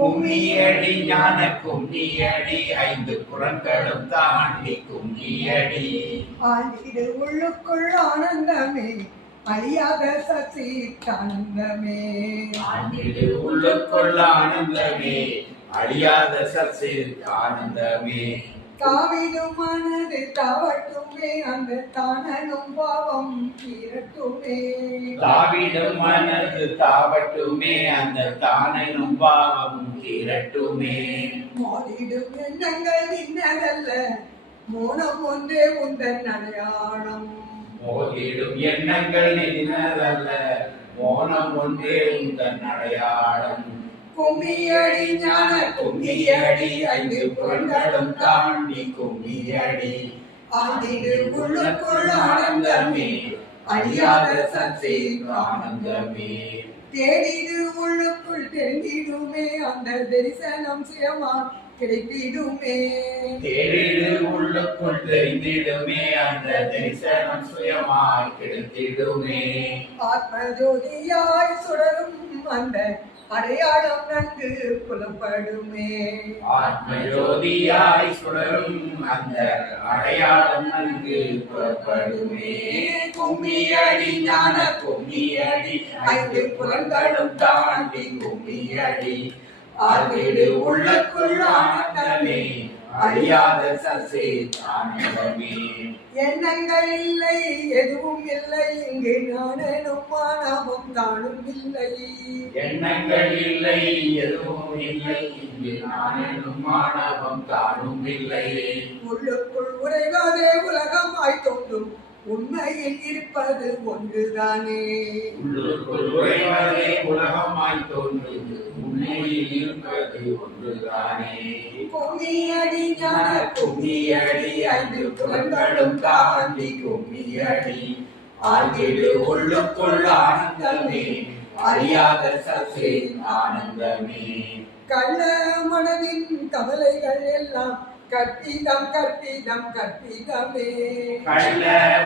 கும்மியடி ஞான கும்மியடி ஐந்து புறங்களும் தாண்டி கும்மியடி ஆண்டிடு உள்ளுக்குள் ஆனந்தமே அழியாத சசி ஆனந்தமே ஆண்டிடு உள்ளுக்குள் ஆனந்தமே அழியாத சசி ஆனந்தமே தாவிடும் மனது தாவட்டுமே அந்த தானனும் பாவம் தீரட்டுமே தாவிடும் மனது தாவட்டுமே அந்த தானனும் பாவம் தீரட்டுமே மோதிடும் எண்ணங்கள் இன்னதல்ல மோனம் ஒன்றே உந்தன் அடையாளம் மோதிடும் எண்ணங்கள் நின்னதல்ல மோனம் ஒன்றே உந்தன் அடையாளம் கும்மியடி ஞான கும்மியடி ஐந்து புறங்களும் தாண்டி கும்மியடி ஆண்டிடு உள்ளுக்குள் ஆனந்தமே ஆனந்தமே அழியாத சச்சி ஆனந்தமே தேடிடு உள்ளுக்குள் தெரிந்திடுமே அந்த தரிசனம் சுயமா கிடைத்திடுமே தேடிடு உள்ளுக்குள் தெரிந்திடுமே அந்த தரிசனம் சுயமாய் கிடைத்திடுமே ஆத்ம ஜோதியாய் சுடரும் அந்த அடையாளம் நன்கு புலப்படுமே ஆத்ம ஜோதியாய் சுடரும் அந்த அடையாளம் நன்கு புறப்படுமே கும்மியடி ஞான கும்மியடி ஐந்து புறங்களும் தாண்டி கும்மியடி ஆகிடு உள்ளுக்குள் ஆனந்தமே அழியாத சசி ஆனந்தமே எண்ணங்கள் இல்லை எதுவும் இல்லை இங்கு நானும் மானமும் தானும் இல்லை எண்ணங்கள் இல்லை எதுவும் இல்லை இங்கு நானும் மானவம் தானும் இல்லை உள்ளுக்குள் உரைகாதே உலகமாய் தோன்றும் உண்மையில் இருப்பது ஒன்றுதானே உள்ளுக்குள் உறைவதே உலகமாய் தோன்றும் உண்மையில் இருப்பது ஒன்றுதானே கும்மியடி ஞான கும்மியடி ஐந்து புலங்களும் தாண்டி கும்மியடி ஆகிடு உள்ளுக்குள் ஆனந்தமே அறியாத சசி ஆனந்தமே கள்ள மனதின் கவலைகள் எல்லாம் கற்பிதம் கற்பிதம் கற்பிதமே கள்ள